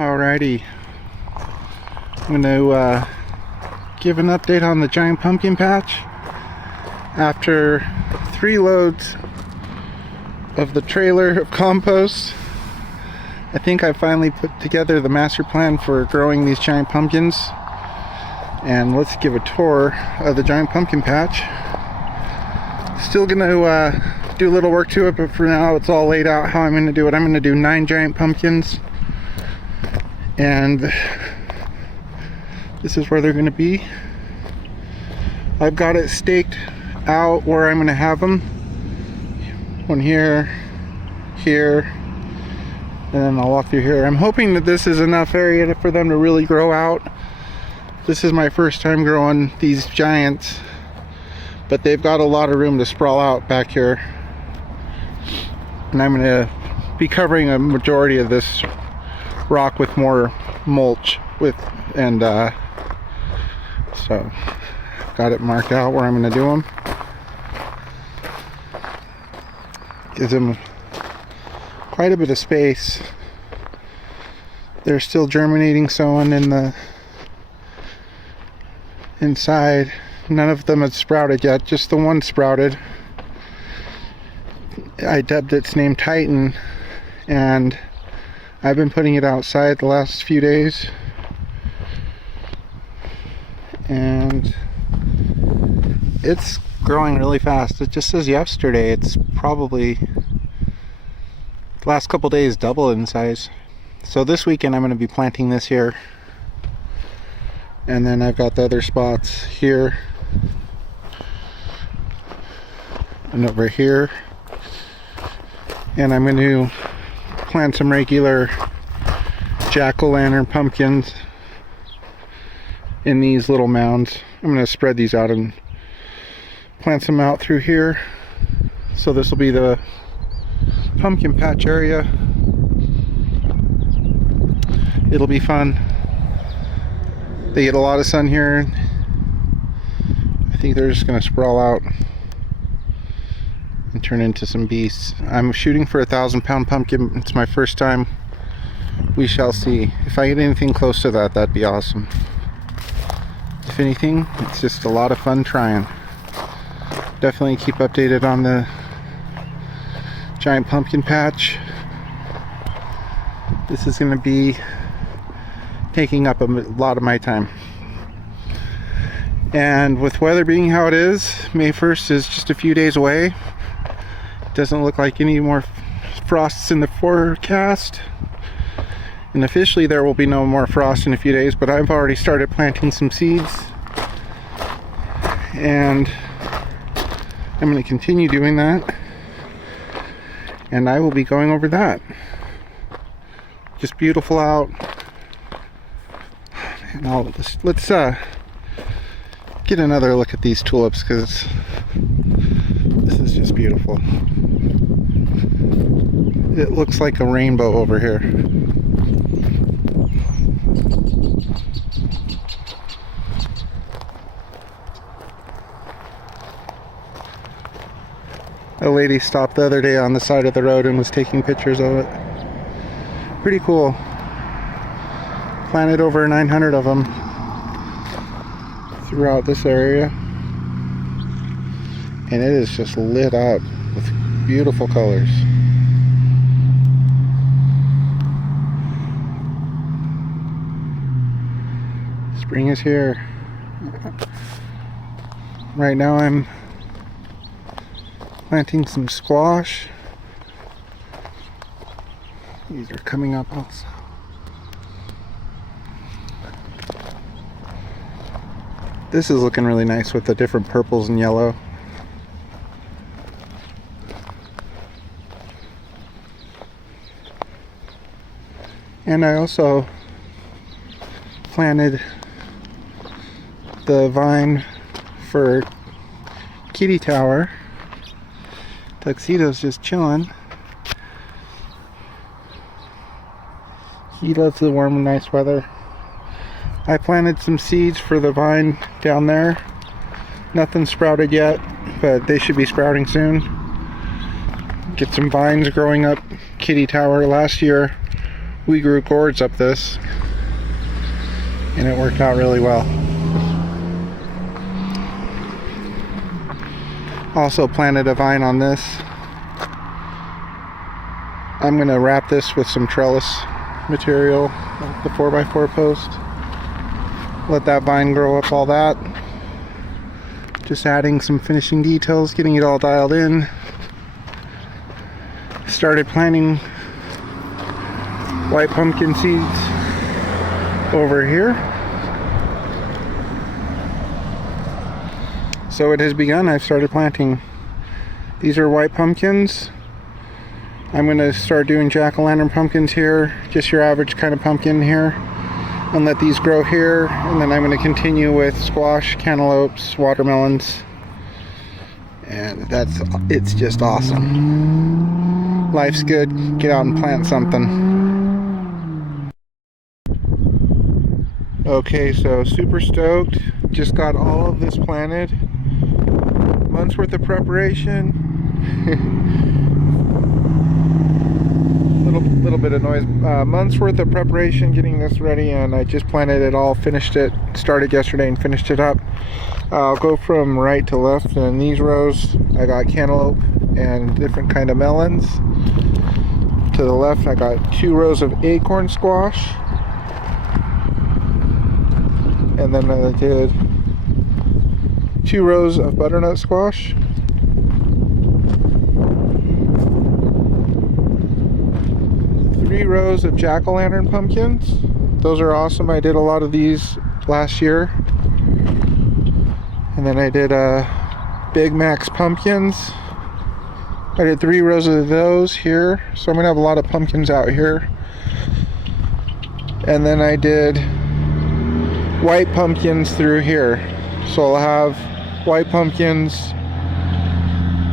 Alrighty, I'm going to give an update on the giant pumpkin patch. After 3 loads of the trailer of compost, I think I finally put together the master plan for growing these giant pumpkins. And let's give a tour of the giant pumpkin patch. Still going to do a little work to it, but for now it's all laid out how I'm going to do it. I'm going to do 9 giant pumpkins. And this is where they're going to be. I've got it staked out where I'm going to have them. One here, here, and then I'll walk through here. I'm hoping that this is enough area for them to really grow out. This is my first time growing these giants, but they've got a lot of room to sprawl out back here. And I'm going to be covering a majority of this rock with more mulch so got it marked out where I'm going to do them. Gives them quite a bit of space. They're still germinating sown in the inside. None of them have sprouted yet, just the one sprouted. I dubbed its name Titan, and I've been putting it outside the last few days, and it's growing really fast. It just says yesterday it's probably the last couple days doubled in size. So this weekend I'm going to be planting this here, and then I've got the other spots here and over here, and I'm going to plant some regular jack-o'-lantern pumpkins in these little mounds. I'm going to spread these out and plant some out through here. So this will be the pumpkin patch area. It'll be fun. They get a lot of sun here. I think they're just going to sprawl out and turn into some beasts. I'm shooting for a 1,000-pound pumpkin. It's my first time. We shall see. If I get anything close to that, that'd be awesome. If anything, it's just a lot of fun trying. Definitely keep updated on the giant pumpkin patch. This is going to be taking up a lot of my time. And with weather being how it is, May 1st is just a few days away. Doesn't look like any more frosts in the forecast, and officially there will be no more frost in a few days, but I've already started planting some seeds, and I'm going to continue doing that, and I will be going over that. Just beautiful out. And let's get another look at these tulips, because this is just beautiful. It looks like a rainbow over here. A lady stopped the other day on the side of the road and was taking pictures of it. Pretty cool. Planted over 900 of them throughout this area, and it is just lit up with beautiful colors. Spring is here. Right now I'm planting some squash. These are coming up also. This is looking really nice with the different purples and yellow. And I also planted the vine for Kitty Tower. Tuxedo's just chilling. He loves the warm and nice weather. I planted some seeds for the vine down there. Nothing sprouted yet, but they should be sprouting soon. Get some vines growing up Kitty Tower. Last year we grew gourds up this, and it worked out really well. Also planted a vine on this. I'm going to wrap this with some trellis material, like the 4x4 post. Let that vine grow up all that. Just adding some finishing details, getting it all dialed in. Started planting white pumpkin seeds over here. So it has begun. I've started planting. These are white pumpkins. I'm going to start doing jack-o'-lantern pumpkins here, just your average kind of pumpkin here, and let these grow here. And then I'm going to continue with squash, cantaloupes, watermelons, and it's just awesome. Life's good. Get out and plant something. Okay, so super stoked. Just got all of this planted. Months worth of preparation. little bit of noise. Months worth of preparation getting this ready, and I just planted it all, finished it, started yesterday and finished it up. I'll go from right to left. In these rows I got cantaloupe and different kind of melons. To the left I got 2 rows of acorn squash, and then I did 2 rows of butternut squash. Three rows of jack-o'-lantern pumpkins. Those are awesome. I did a lot of these last year. And then I did Big Mac's pumpkins. I did 3 rows of those here. So I'm gonna have a lot of pumpkins out here. And then I did white pumpkins through here. So I'll have white pumpkins,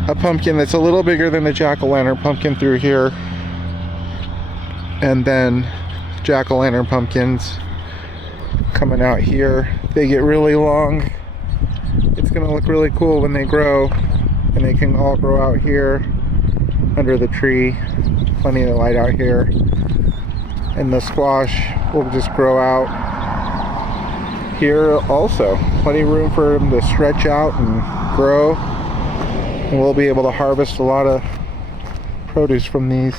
a pumpkin that's a little bigger than the jack-o'-lantern pumpkin through here, and then jack-o'-lantern pumpkins coming out here. They get really long. It's gonna look really cool when they grow, and they can all grow out here under the tree. Plenty of light out here. And the squash will just grow out here also. Plenty of room for them to stretch out and grow, and we'll be able to harvest a lot of produce from these.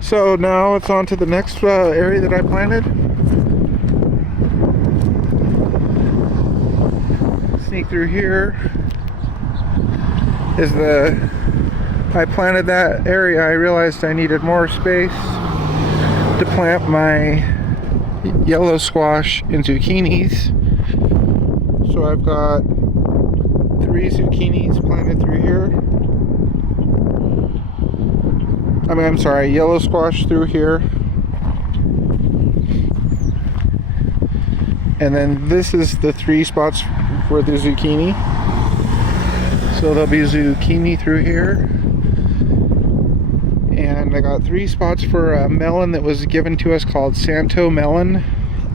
So now it's on to the next area that I planted. Sneak through here is I planted that area. I realized I needed more space to plant my yellow squash and zucchinis. So I've got 3 zucchinis planted through here. I'm sorry, yellow squash through here. And then this is the 3 spots for the zucchini. So there'll be zucchini through here. And I got 3 spots for a melon that was given to us called Santo melon.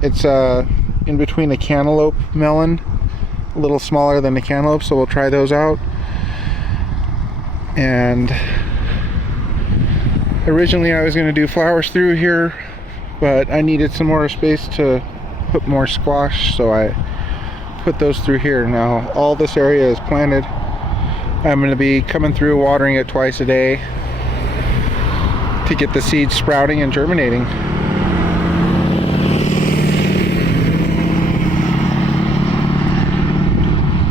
It's in between a cantaloupe melon, a little smaller than the cantaloupe, so we'll try those out. And originally I was going to do flowers through here, but I needed some more space to put more squash, so I put those through here. Now all this area is planted. I'm going to be coming through, watering it twice a day to get the seeds sprouting and germinating.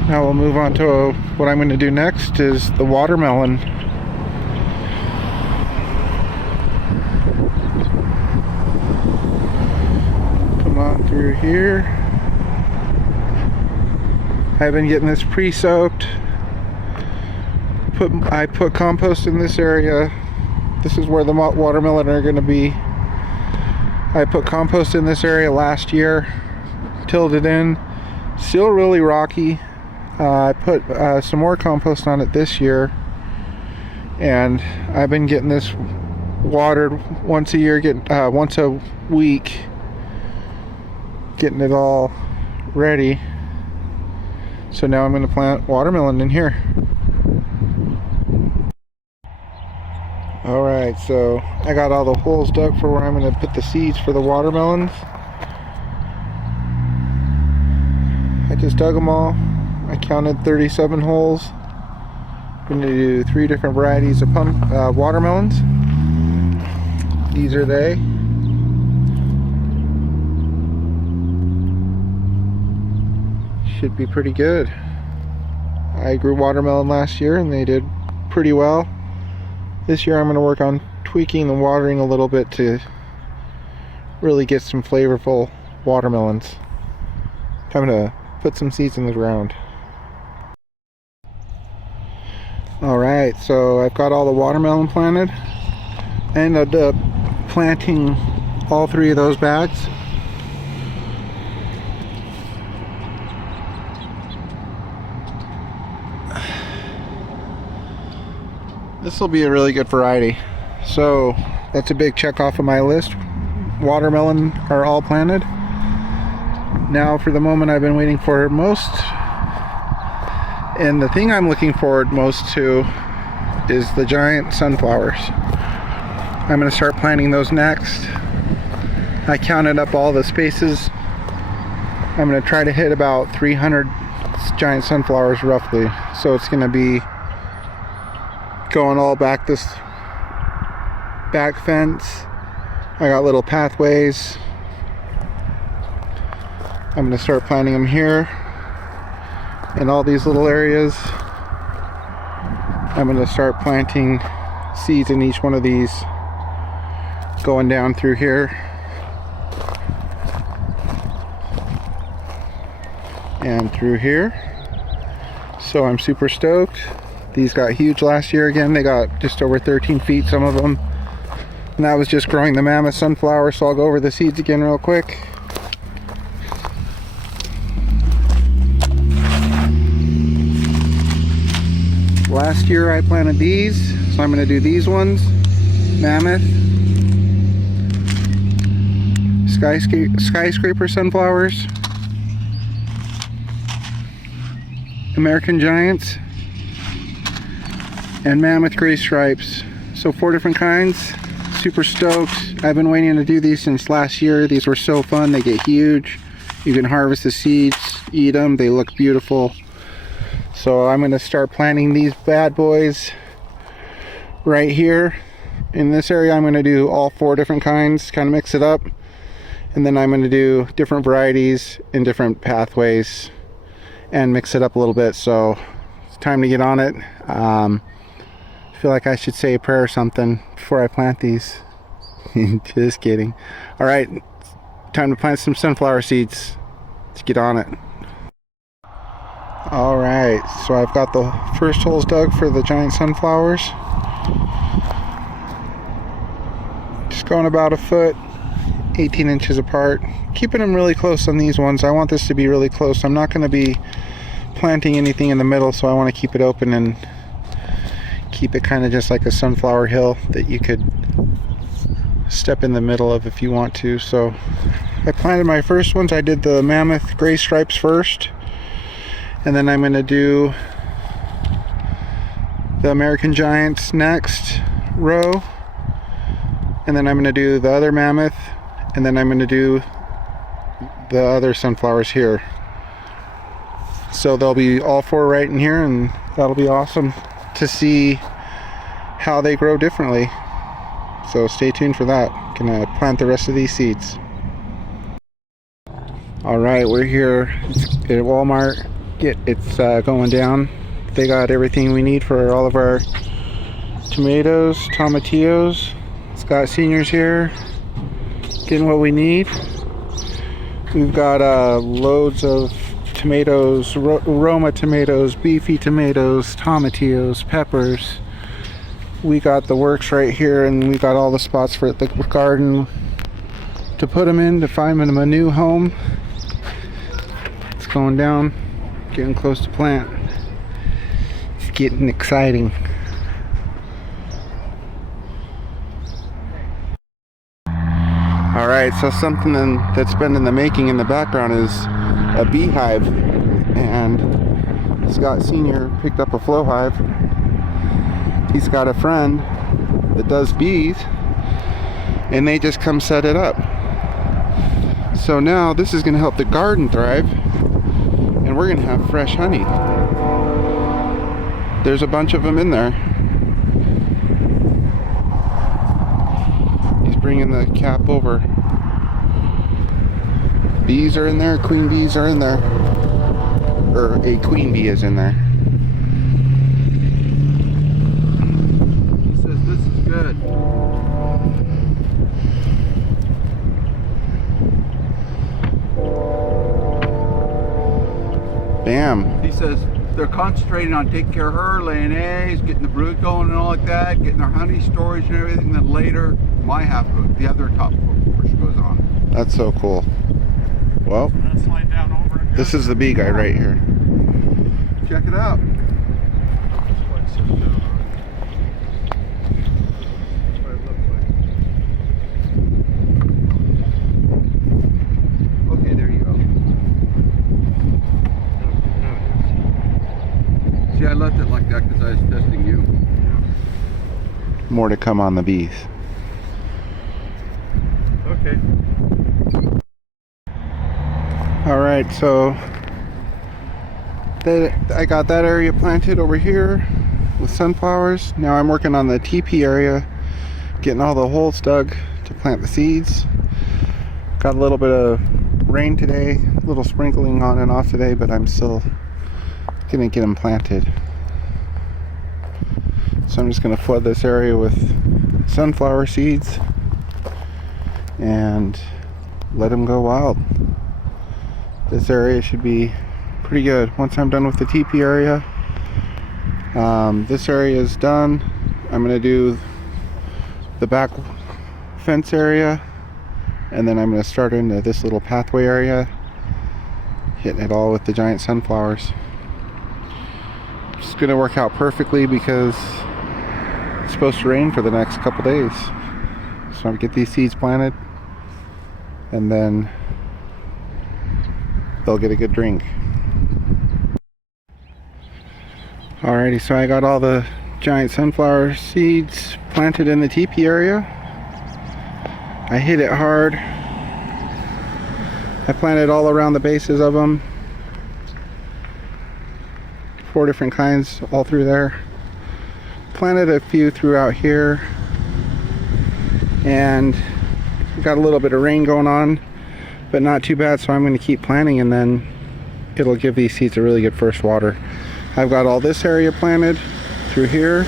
Now we'll move on to what I'm going to do next is the watermelon. Come on through here. I've been getting this pre-soaked. I put compost in this area. This is where the watermelon are going to be. I put compost in this area last year, tilled it in. Still really rocky. I put some more compost on it this year, and I've been getting this watered once a year, once a week, getting it all ready. So now I'm going to plant watermelon in here. Alright, so I got all the holes dug for where I'm going to put the seeds for the watermelons. I just dug them all. I counted 37 holes. I'm going to do 3 different varieties of watermelons. These are they. Should be pretty good. I grew watermelon last year and they did pretty well. This year I'm going to work on tweaking the watering a little bit to really get some flavorful watermelons. I'm going to put some seeds in the ground. Alright, so I've got all the watermelon planted. I ended up planting all 3 of those bags. This will be a really good variety. So that's a big check off of my list. Watermelon are all planted. Now for the moment I've been waiting for most, and the thing I'm looking forward most to is the giant sunflowers. I'm going to start planting those next. I counted up all the spaces. I'm going to try to hit about 300 giant sunflowers roughly. So it's going to be going all back this back fence. I got little pathways. I'm going to start planting them here in all these little areas. I'm going to start planting seeds in each one of these, going down through here and through here. So I'm super stoked. These got huge last year again. They got just over 13 feet, some of them. And that was just growing the mammoth sunflower, so I'll go over the seeds again real quick. Last year I planted these, so I'm going to do these ones. Mammoth. Skyscraper sunflowers. American Giants. And mammoth gray stripes. So 4 different kinds. Super stoked. I've been waiting to do these since last year. These were so fun. They get huge. You can harvest the seeds, eat them. They look beautiful. So I'm going to start planting these bad boys right here. In this area I'm going to do all 4 different kinds, kind of mix it up. And then I'm going to do different varieties in different pathways and mix it up a little bit. So it's time to get on it. I feel like I should say a prayer or something before I plant these. Just kidding. Alright, time to plant some sunflower seeds. Let's get on it. Alright, so I've got the first holes dug for the giant sunflowers. Just going about a foot, 18 inches apart. Keeping them really close on these ones. I want this to be really close. I'm not going to be planting anything in the middle, so I want to keep it open and keep it kind of just like a sunflower hill that you could step in the middle of if you want to. So I planted my first ones. I did the mammoth gray stripes first, and then I'm going to do the American Giants next row, and then I'm going to do the other mammoth, and then I'm going to do the other sunflowers here. So they'll be all 4 right in here, and that'll be awesome to see how they grow differently. So stay tuned for that. Gonna plant the rest of these seeds. Alright, we're here at Walmart. It's going down. They got everything we need for all of our tomatoes, tomatillos. Scott Senior's here getting what we need. We've got loads of tomatoes, Roma tomatoes, beefy tomatoes, tomatillos, peppers. We got the works right here, and we got all the spots for the garden to put them in, to find them a new home. It's going down, getting close to plant. It's getting exciting. Alright, so something that's been in the making in the background is a beehive, and Scott Senior picked up a flow hive. He's got a friend that does bees, and they just come set it up. So now this is going to help the garden thrive, and we're going to have fresh honey. There's a bunch of them in there. He's bringing the cap over. Bees are in there, queen bees are in there. Or a queen bee is in there. He says this is good. Bam. He says they're concentrating on taking care of her, laying eggs, getting the brood going and all like that, getting their honey storage and everything. Then later, my half, the other top portion goes on. That's so cool. Well, this is the bee guy right here. Check it out. Okay, there you go. See, I left it like that because I was testing you. More to come on the bees. Okay. Alright, so I got that area planted over here with sunflowers. Now I'm working on the teepee area, getting all the holes dug to plant the seeds. Got a little bit of rain today, a little sprinkling on and off today, but I'm still gonna get them planted. So I'm just gonna flood this area with sunflower seeds and let them go wild. This area should be pretty good once I'm done with the teepee area. This area is done. I'm gonna do the back fence area, and then I'm gonna start into this little pathway area, hitting it all with the giant sunflowers. It's gonna work out perfectly because it's supposed to rain for the next couple days. So I'm gonna get these seeds planted, and then they'll get a good drink. Alrighty, so I got all the giant sunflower seeds planted in the teepee area. I hit it hard. I planted all around the bases of them. 4 different kinds all through there. Planted a few throughout here. And we got a little bit of rain going on, but not too bad, so I'm going to keep planting, and then it'll give these seeds a really good first water. I've got all this area planted through here,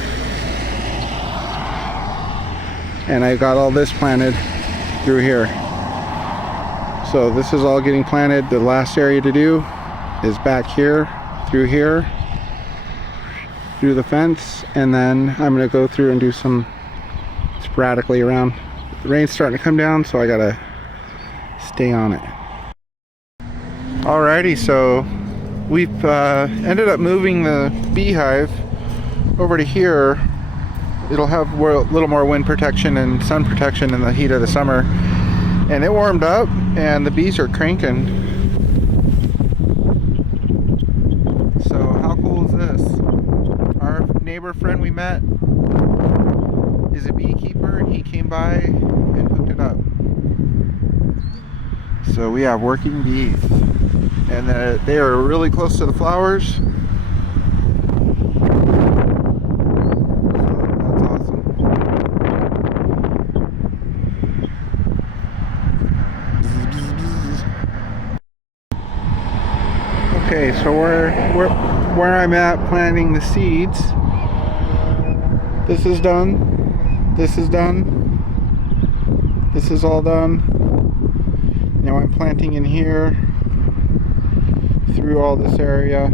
and I've got all this planted through here. So this is all getting planted. The last area to do is back here, through the fence, and then I'm going to go through and do some sporadically around. The rain's starting to come down, so I gotta stay on it. Alrighty, so we've ended up moving the beehive over to here. It'll have a little more wind protection and sun protection in the heat of the summer. And it warmed up, and the bees are cranking. So how cool is this? Our neighbor friend we met is a beekeeper, and he came by and hooked it up. So we have working bees, and they are really close to the flowers. So that's awesome. Okay, so where I'm at planting the seeds. This is done. This is done. This is all done. Now I'm planting in here, through all this area,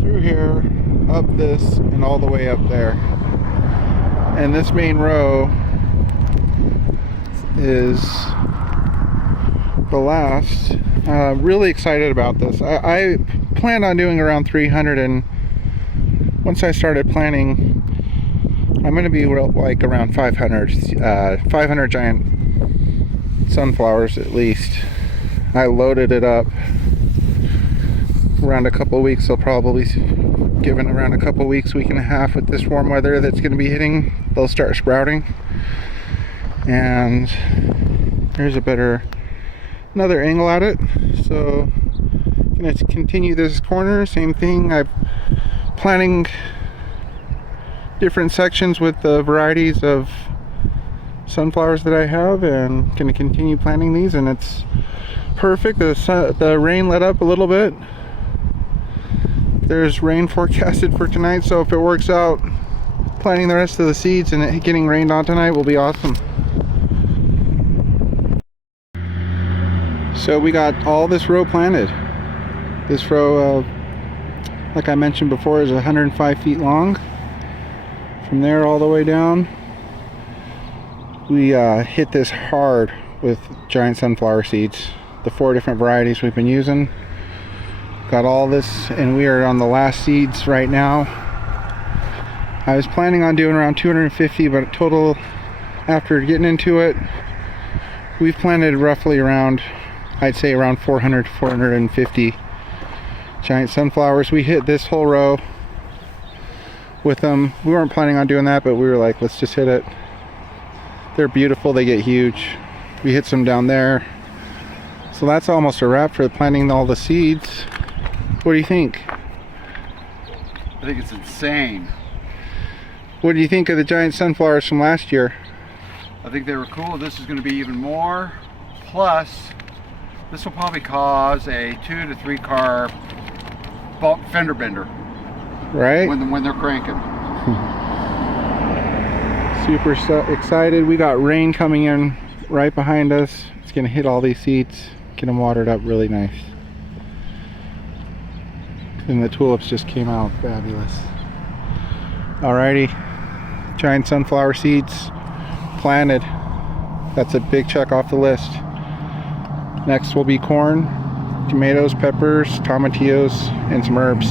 through here, up this, and all the way up there. And this main row is the last. Really excited about this. I planned on doing around 300, and once I started planting, I'm going to be like around 500 giant sunflowers at least. I loaded it up. Around a couple of weeks they'll probably given around a couple weeks, week and a half with this warm weather that's going to be hitting, they'll start sprouting. And here's another angle at it. So going to continue this corner, same thing. I'm planting different sections with the varieties of sunflowers that I have, and going to continue planting these, and it's perfect. The rain let up a little bit. There's rain forecasted for tonight, so if it works out, planting the rest of the seeds and it getting rained on tonight will be awesome. So we got all this row planted. This row, like I mentioned before, is 105 feet long. From there all the way down, we hit this hard with giant sunflower seeds. The 4 different varieties we've been using. Got all this, and we are on the last seeds right now. I was planning on doing around 250, but total, after getting into it, we've planted roughly around, I'd say around 400 to 450 giant sunflowers. We hit this whole row with them. We weren't planning on doing that, but we were like, let's just hit it. They're beautiful, they get huge. We hit some down there. So that's almost a wrap for planting all the seeds. What do you think? I think it's insane. What do you think of the giant sunflowers from last year? I think they were cool. This is going to be even more. Plus, this will probably cause a 2 to 3 car bulk fender bender. Right? When they're cranking. Super excited. We got rain coming in right behind us. It's going to hit all these seeds, get them watered up really nice. And the tulips just came out fabulous. Alrighty, giant sunflower seeds planted. That's a big check off the list. Next will be corn, tomatoes, peppers, tomatillos, and some herbs.